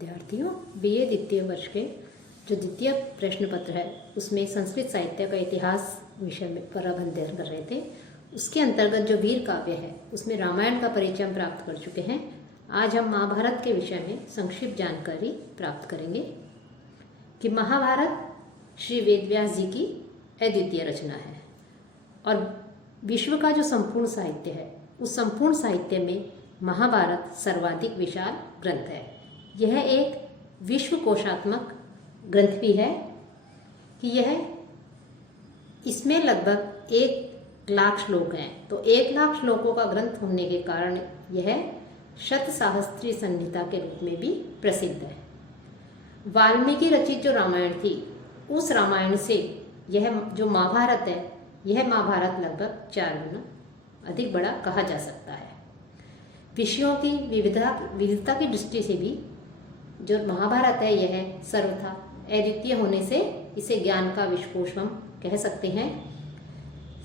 विद्यार्थियों, बीए द्वितीय वर्ष के जो द्वितीय प्रश्न पत्र है उसमें संस्कृत साहित्य का इतिहास विषय में पर हम अध्ययन कर रहे थे। उसके अंतर्गत जो वीर काव्य है उसमें रामायण का परिचय हम प्राप्त कर चुके हैं। आज हम महाभारत के विषय में संक्षिप्त जानकारी प्राप्त करेंगे कि महाभारत श्री वेदव्यास जी की अद्वितीय रचना है और विश्व का जो संपूर्ण साहित्य है उस संपूर्ण साहित्य में महाभारत सर्वाधिक विशाल ग्रंथ है। यह एक विश्व कोशात्मक ग्रंथ भी है कि इसमें लगभग 1,00,000 श्लोक हैं। तो 1,00,000 श्लोकों का ग्रंथ होने के कारण यह शतसाहस्त्री संहिता के रूप में भी प्रसिद्ध है। वाल्मीकि रचित जो रामायण थी उस रामायण से यह जो महाभारत है यह महाभारत लगभग 4 गुना अधिक बड़ा कहा जा सकता है। विषयों की विविधता की दृष्टि से भी जो महाभारत है यह सर्वथा अद्वितीय होने से इसे ज्ञान का विश्वकोश हम कह सकते हैं।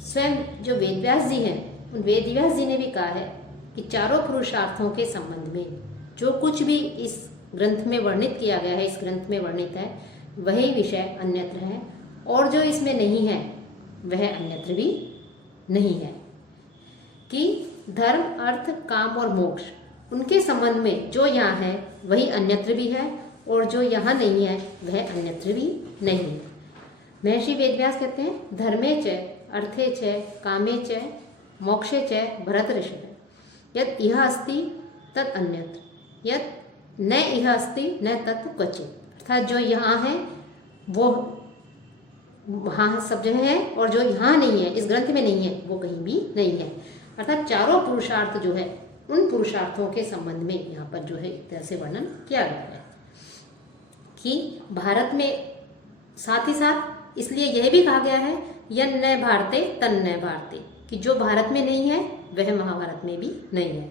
स्वयं जो वेदव्यास जी हैं उन वेदव्यास जी ने भी कहा है कि चारों पुरुषार्थों के संबंध में जो कुछ भी इस ग्रंथ में वर्णित किया गया है, इस ग्रंथ में वर्णित है, वही विषय अन्यत्र है और जो इसमें नहीं है वह अन्यत्र भी नहीं है। कि धर्म, अर्थ, काम और मोक्ष उनके संबंध में जो यहाँ है वही अन्यत्र भी है और जो यहाँ नहीं है वह अन्यत्र भी नहीं है। महर्षि वेदव्यास कहते हैं धर्मे च अर्थे च कामे च मोक्षे च भरत ऋषभ यत् इह अस्ति तत् अन्यत्र यत् न इह अस्ति न तत् क्वचित्। अर्थात जो यहाँ है वो वहाँ सब जगह है और जो यहाँ नहीं है, इस ग्रंथ में नहीं है, वो कहीं भी नहीं है। अर्थात चारों पुरुषार्थ जो है उन पुरुषार्थों के संबंध में यहाँ पर जो है एक तरह से वर्णन किया गया है कि भारत में साथ ही साथ इसलिए यह भी कहा गया है यन न भारते तन न भारते, कि जो भारत में नहीं है वह महाभारत में भी नहीं है।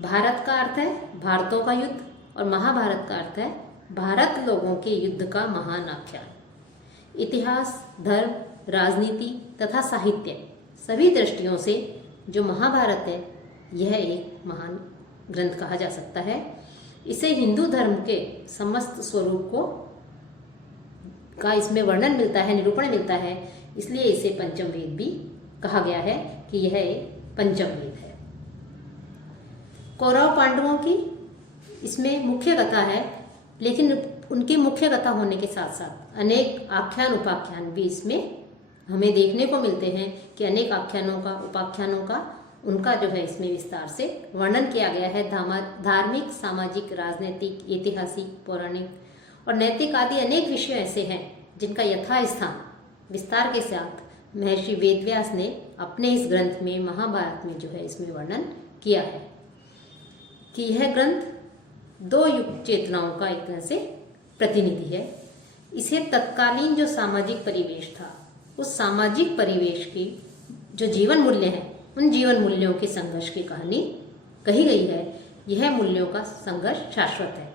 भारत का अर्थ है भारतों का युद्ध और महाभारत का अर्थ है भारत लोगों के युद्ध का महान आख्यान। इतिहास, धर्म, राजनीति तथा साहित्य सभी दृष्टियों से जो महाभारत है यह एक महान ग्रंथ कहा जा सकता है। इसे हिंदू धर्म के समस्त स्वरूप का इसमें वर्णन मिलता है, निरूपण मिलता है, इसलिए इसे पंचम वेद भी कहा गया है कि यह एक पंचम वेद है। कौरव पांडवों की इसमें मुख्य कथा है, लेकिन उनकी मुख्य कथा होने के साथ साथ अनेक आख्यान उपाख्यान भी इसमें हमें देखने को मिलते हैं कि अनेक आख्यानों का, उपाख्यानों का उनका जो है इसमें विस्तार से वर्णन किया गया है। धार्मिक, सामाजिक, राजनीतिक, ऐतिहासिक, पौराणिक और नैतिक आदि अनेक विषय ऐसे हैं जिनका यथास्थान विस्तार के साथ महर्षि वेदव्यास ने अपने इस ग्रंथ में, महाभारत में जो है इसमें वर्णन किया है कि यह ग्रंथ 2 युग चेतनाओं का एक तरह से प्रतिनिधि है। इसे तत्कालीन जो सामाजिक परिवेश था उस सामाजिक परिवेश की जो जीवन मूल्य हैं उन जीवन मूल्यों के संघर्ष की कहानी कही गई है। यह मूल्यों का संघर्ष शाश्वत है,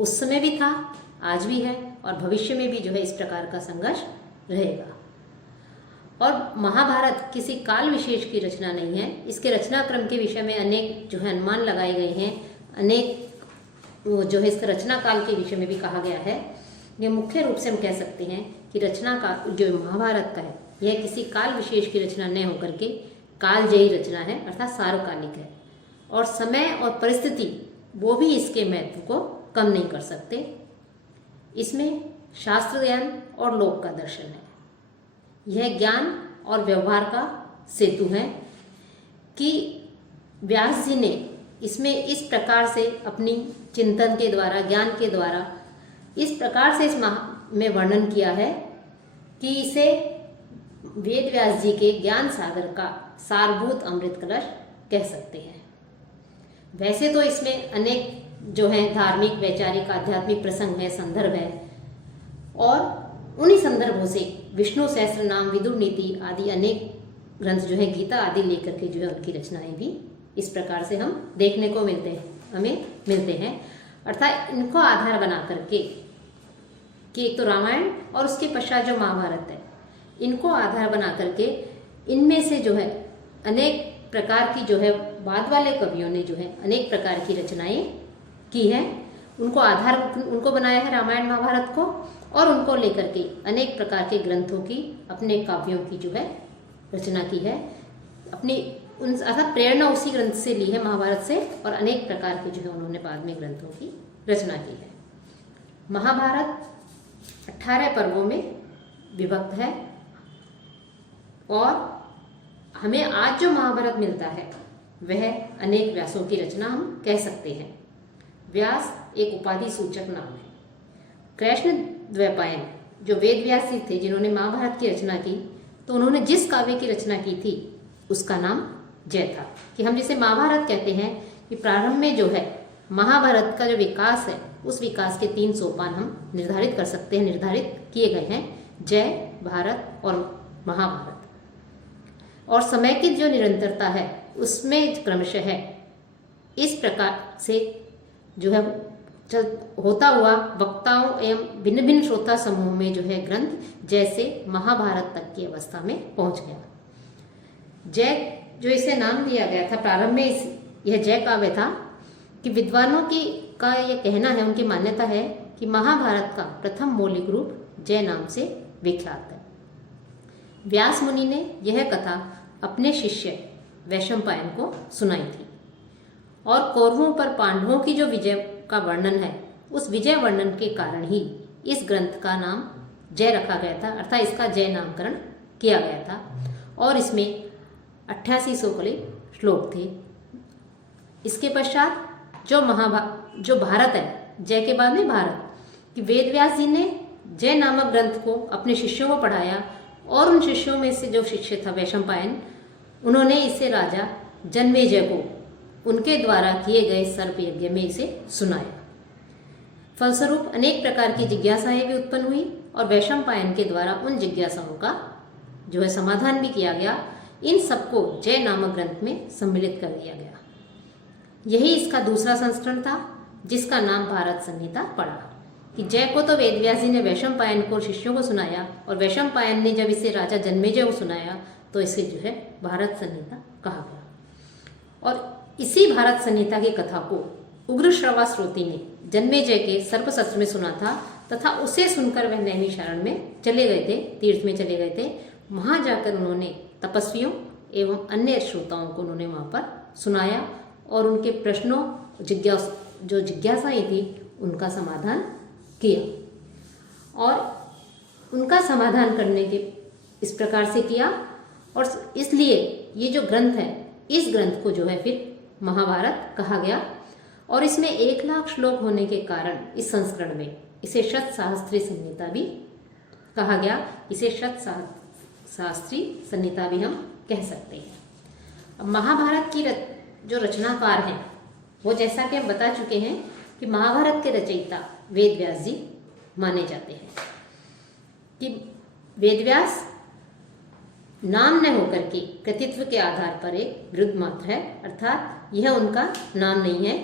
उस समय भी था, आज भी है और भविष्य में भी जो है इस प्रकार का संघर्ष रहेगा। और महाभारत किसी काल विशेष की रचना नहीं है। इसके रचनाक्रम के विषय में अनेक जो है अनुमान लगाए गए हैं, अनेक जो है इसके रचना काल के विषय में भी कहा गया है। ये मुख्य रूप से हम कह सकते हैं कि रचना का जो महाभारत का है यह किसी काल विशेष की रचना न होकर के कालजयी रचना है, अर्थात सार्वकालिक है और समय और परिस्थिति वो भी इसके महत्व को कम नहीं कर सकते। इसमें शास्त्र ज्ञान और लोक का दर्शन है। यह ज्ञान और व्यवहार का सेतु है कि व्यास जी ने इसमें इस प्रकार से अपनी चिंतन के द्वारा, ज्ञान के द्वारा इस प्रकार से इस में वर्णन किया है कि इसे वेद व्यास जी के ज्ञान सागर का सारभूत अमृत कलश कह सकते हैं। वैसे तो इसमें अनेक जो है धार्मिक, वैचारिक, आध्यात्मिक प्रसंग है, संदर्भ है और उन्हीं संदर्भों से विष्णु सहस्त्र नाम, विदुर नीति आदि अनेक ग्रंथ जो है, गीता आदि लेकर के जो है उनकी रचनाएं भी इस प्रकार से हम देखने को हमें मिलते हैं। अर्थात इनको आधार बना करके कि एक तो रामायण और उसके पश्चात जो महाभारत है इनको आधार बना करके इनमें से जो है अनेक प्रकार की जो है बाद वाले कवियों ने जो है अनेक प्रकार की रचनाएं की हैं। उनको बनाया है रामायण महाभारत को, और उनको लेकर के अनेक प्रकार के ग्रंथों की, अपने काव्यों की जो है रचना की है। अपनी अर्थात प्रेरणा उसी ग्रंथ से ली है, महाभारत से, और अनेक प्रकार के जो है उन्होंने बाद में ग्रंथों की रचना की है। महाभारत 18 पर्वों में विभक्त है, और हमें आज जो महाभारत मिलता है वह अनेक व्यासों की रचना हम कह सकते हैं। व्यास एक उपाधि सूचक नाम है। कृष्ण द्वैपायन जो वेद व्यास जी थे, जिन्होंने महाभारत की रचना की, तो उन्होंने जिस काव्य की रचना की थी उसका नाम जय था। कि हम जिसे महाभारत कहते हैं कि प्रारंभ में जो है महाभारत का जो विकास है, उस विकास के 3 सोपान हम निर्धारित कर सकते हैं, निर्धारित किए गए हैं, जय, भारत और महाभारत। और समय की जो निरंतरता है उसमें क्रमशः है इस प्रकार से जो है होता हुआ वक्ताओं एवं भिन्न भिन्न श्रोता समूह में जो है ग्रंथ जैसे महाभारत तक की अवस्था में पहुंच गया। जय जो इसे नाम दिया गया था, प्रारंभ में यह जय काव्य था कि विद्वानों का यह कहना है, उनकी मान्यता है कि महाभारत का प्रथम मौलिक रूप जय नाम से विख्यात है। व्यास मुनि ने यह कथा अपने शिष्य वैशंपायन को सुनाई थी, और कौरवों पर पांडवों की जो विजय का वर्णन है, उस विजय वर्णन के कारण ही इस ग्रंथ का नाम जय रखा गया था, अर्थात इसका जय नामकरण किया गया था। और इसमें 8800 श्लोक थे। इसके पश्चात जो भारत है, जय के बाद में भारत, कि वेद व्यास जी ने जय नामक ग्रंथ को अपने शिष्यों को पढ़ाया, और उन शिष्यों में से जो शिष्य था वैशंपायन, उन्होंने इसे राजा जन्मेजय को उनके द्वारा किए गए सर्प यज्ञ में इसे सुनाया। फलस्वरूप अनेक प्रकार की जिज्ञासाएं भी उत्पन्न हुई, और वैशंपायन के द्वारा उन जिज्ञासाओं का जो है समाधान भी किया गया। इन सबको जय नामक ग्रंथ में सम्मिलित कर दिया गया। यही इसका दूसरा संस्करण था, जिसका नाम भारत संहिता पड़ा। कि जय को तो वेद व्यास जी ने वैशंपायन को शिष्यों को सुनाया, और वैशंपायन ने जब इसे राजा जन्मेजय को सुनाया तो इसे जो है भारत संहिता कहा गया। और इसी भारत संहिता की कथा को उग्रश्रवा श्रोती ने जन्मेजय के सर्पसत्र में सुना था, तथा उसे सुनकर वह नैमिषारण्य में चले गए थे, तीर्थ में चले गए थे। वहां जाकर उन्होंने तपस्वियों एवं अन्य श्रोताओं को उन्होंने वहां पर सुनाया, और उनके प्रश्नों जो जिज्ञासाएं थी उनका समाधान किया। और उनका समाधान करने के इस प्रकार से किया, और इसलिए ये जो ग्रंथ है, इस ग्रंथ को जो है फिर महाभारत कहा गया। और इसमें 1,00,000 श्लोक होने के कारण इस संस्करण में इसे शतसहस्त्री संहिता भी कहा गया। इसे शतसहस्त्री संहिता भी हम कह सकते हैं। अब महाभारत की जो रचनाकार हैं, वो जैसा कि हम बता चुके हैं कि महाभारत के रचयिता वेद व्यास जी माने जाते हैं। कि वेद व्यास नाम न होकर के कृतित्व के आधार पर एक वृद्ध मात्र है, अर्थात यह उनका नाम नहीं है।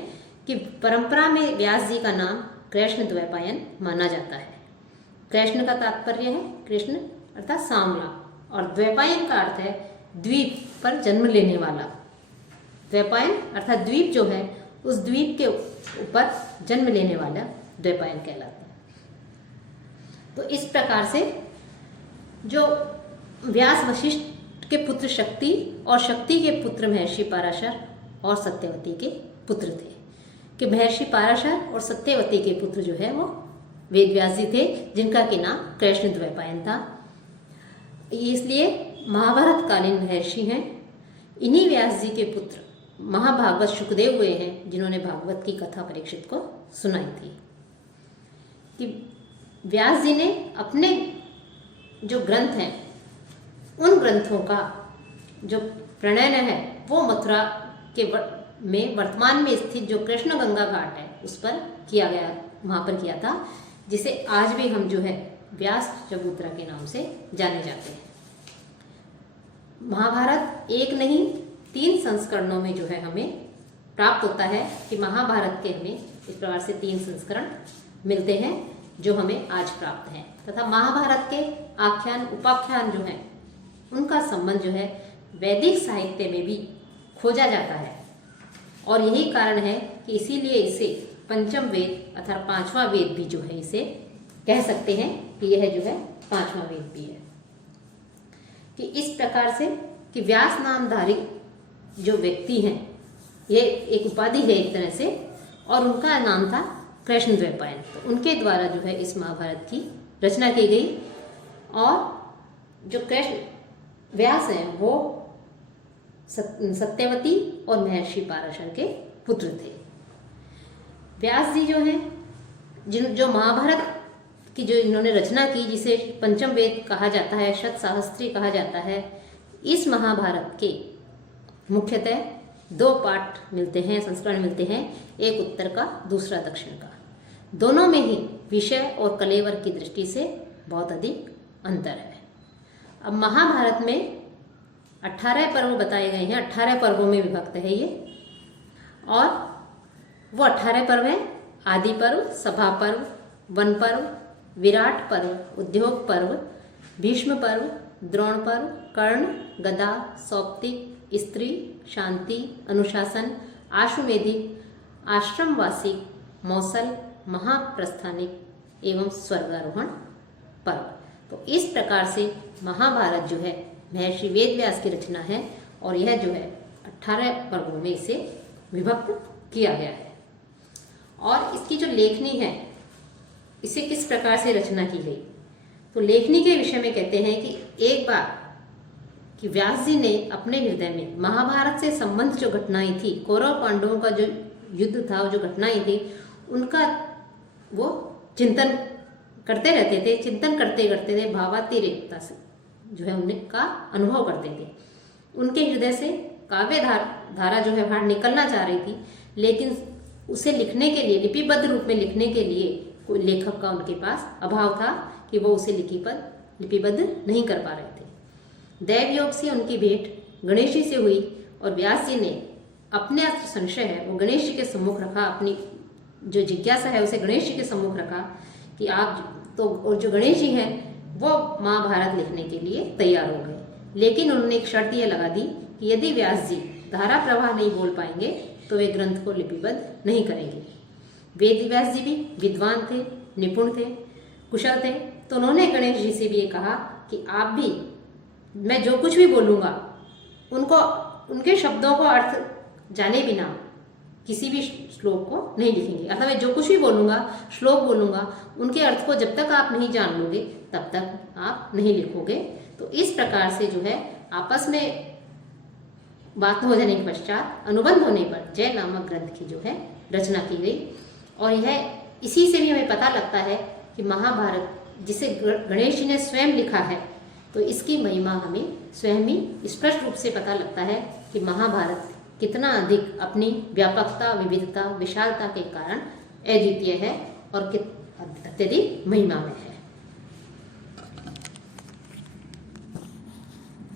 कि परंपरा में व्यास जी का नाम कृष्ण द्वैपायन माना जाता है। कृष्ण का तात्पर्य है कृष्ण अर्थात सांवला, और द्वैपायन का अर्थ है द्वीप पर जन्म लेने वाला। द्वैपायन अर्थात द्वीप जो है, उस द्वीप के ऊपर जन्म लेने वाला द्वैपायन कहलाता है। तो इस प्रकार से जो व्यास वशिष्ठ के पुत्र शक्ति, और शक्ति के पुत्र महर्षि पराशर और सत्यवती के पुत्र थे। कि महर्षि पराशर और सत्यवती के पुत्र जो है वो वेद व्यास जी थे, जिनका के नाम कृष्ण द्वैपायन था। इसलिए महाभारत कालीन महर्षि हैं। इन्हीं व्यास जी के पुत्र महाभागवत शुकदेव हुए हैं, जिन्होंने भागवत की कथा परीक्षित को सुनाई थी। कि व्यास जी ने अपने जो ग्रंथ हैं, उन ग्रंथों का जो प्रणयन है वो मथुरा के में वर्तमान में स्थित जो कृष्ण गंगा घाट है उस पर किया गया, वहाँ पर किया था, जिसे आज भी हम जो है व्यास चबूतरा के नाम से जाने जाते हैं। महाभारत एक नहीं 3 संस्करणों में जो है हमें प्राप्त होता है। कि महाभारत के हमें इस प्रकार से 3 संस्करण मिलते हैं जो हमें आज प्राप्त हैं, तथा महाभारत के आख्यान उपाख्यान जो हैं उनका संबंध जो है वैदिक साहित्य में भी खोजा जाता है। और यही कारण है कि इसीलिए इसे पंचम वेद अर्थात पांचवा वेद भी जो है इसे कह सकते हैं कि यह जो है पांचवा वेद भी है। कि इस प्रकार से कि व्यास नामधारी जो व्यक्ति हैं, ये एक उपाधि है एक तरह से, और उनका नाम था कृष्णद्वैपायन। तो उनके द्वारा जो है इस महाभारत की रचना की गई। और जो कृष्ण व्यास हैं वो सत्यवती और महर्षि पाराशर के पुत्र थे। व्यास जी जो हैं, जो महाभारत की जो इन्होंने रचना की, जिसे पंचम वेद कहा जाता है, शतसाहस्त्री कहा जाता है, इस महाभारत के मुख्यतः 2 पाठ मिलते हैं, संस्करण मिलते हैं, एक उत्तर का दूसरा दक्षिण का। दोनों में ही विषय और कलेवर की दृष्टि से बहुत अधिक अंतर है। अब महाभारत में 18 पर्व बताए गए हैं, 18 पर्वों में विभक्त है ये, और वो 18 पर्व हैं आदि पर्व, सभा पर्व, वन पर्व, विराट पर्व, उद्योग पर्व, भीष्म पर्व, द्रोण पर्व, कर्ण, गदा, सौप्तिक, स्त्री, शांति, अनुशासन, आश्वमेधिक, आश्रमवासी, मौसल, महाप्रस्थानिक एवं स्वर्गारोहण पर्व। तो इस प्रकार से महाभारत जो है महर्षि वेदव्यास की रचना है, और यह जो है 18 पर्वों में इसे विभक्त किया गया है। और इसकी जो लेखनी है, इसे किस प्रकार से रचना की गई, तो लेखनी के विषय में कहते हैं कि एक बार कि व्यास जी ने अपने हृदय में महाभारत से संबंध जो घटनाएं थी, कौरव पांडवों का जो युद्ध था, जो घटनाएं थी, उनका वो चिंतन करते रहते थे। चिंतन करते करते थे भावातिरेकता से जो है उनका अनुभव करते थे। उनके हृदय से काव्य धारा जो है बाहर निकलना चाह रही थी, लेकिन उसे लिखने के लिए, लिपिबद्ध रूप में लिखने के लिए कोई लेखक का उनके पास अभाव था कि वो उसे लिपिबद्ध नहीं कर पा रहे थे। दैव योग से उनकी भेंट गणेश जी से हुई, और व्यास जी ने अपने संशय है वो गणेश जी के सम्मुख रखा, अपनी जो जिज्ञासा है उसे गणेश जी के सम्मुख रखा कि आप तो, और जो गणेश जी हैं वो महाभारत लिखने के लिए तैयार हो गए। लेकिन उन्होंने एक शर्त यह लगा दी कि यदि व्यास जी धारा प्रवाह नहीं बोल पाएंगे तो वे ग्रंथ को लिपिबद्ध नहीं करेंगे। वेद व्यास जी भी विद्वान थे, निपुण थे, कुशल थे, तो उन्होंने गणेश जी से भी ये कहा कि आप भी, मैं जो कुछ भी बोलूँगा उनको, उनके शब्दों को अर्थ जाने बिना किसी भी श्लोक को नहीं लिखेंगे। अर्थात मैं जो कुछ भी बोलूँगा, श्लोक बोलूँगा, उनके अर्थ को जब तक आप नहीं जान लोगे तब तक आप नहीं लिखोगे। तो इस प्रकार से जो है आपस में बात हो जाने के पश्चात, अनुबंध होने पर जय नामक ग्रंथ की जो है रचना की गई। और यह इसी से भी हमें पता लगता है कि महाभारत जिसे गणेश जी ने स्वयं लिखा है, तो इसकी महिमा हमें स्वयं ही स्पष्ट रूप से पता लगता है कि महाभारत कितना अधिक अपनी व्यापकता, विविधता, विशालता के कारण अद्वितीय है और अत्यधिक महिमा में है।